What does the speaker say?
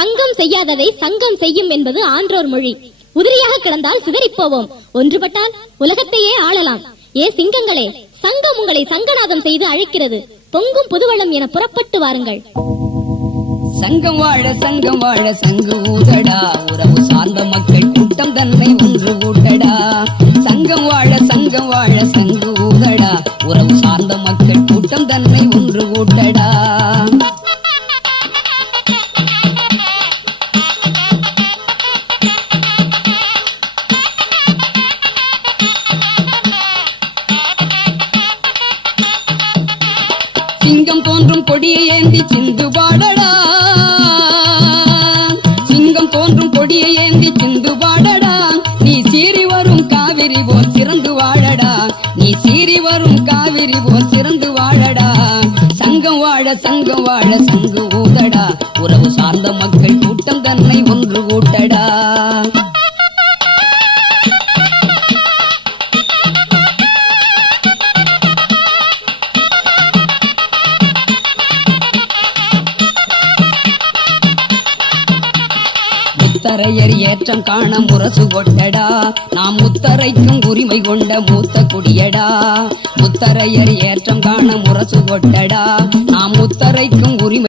சங்கம் செய்யாததை சங்கம் செய்யும் என்பது ஆன்றோர் மொழி. உதிரியாக கிடந்தால் சிதறிப் போவோம், ஒன்றுபட்டால் உலகத்தையே ஆளலாம். ஏ சிங்கங்களே, சங்கம் உங்களை சங்கநாதம் செய்து அழைக்கிறது. பொங்கும் புதுவளம் என புறப்பட்டு வாருங்கள். சங்கம் வாழ சங்கு ஊதடா, உறவு சார்ந்த மக்கள் கூட்டம் தன்னை ஒன்று கூட்டடா. சங்கம் வாழ சங்கு ஊதடா, உறவு சார்ந்த மக்கள் கூட்டம் தன்னை ஒன்று கூட்டடா. சிங்கம் தோன்றும் கொடியை ஏந்தி சிந்து பாடடா, சிங்கம் தோன்றும் கொடியை ஏந்தி சிந்து பாடடா. நீ சீறி வரும் காவிரி போல் சிறந்து வாழடா, நீ சீறி வரும் காவிரி போல் சிறந்து வாழடா. சங்கம் வாழ சங்கு ஊதடா, உறவு சார்ந்த மக்கள் கூட்டம் தன்னை ஒன்று கூட்டடா. முத்தரையர் ஏற்றம் காண முரசு கொட்டடா, நாம் முத்தரைக்கும் உரிமை கொண்ட மூத்த குடியடா. முத்தரையர் ஏற்றம் காண முரசு கொட்டடா, நாம் முத்தரைக்கும் உரிமை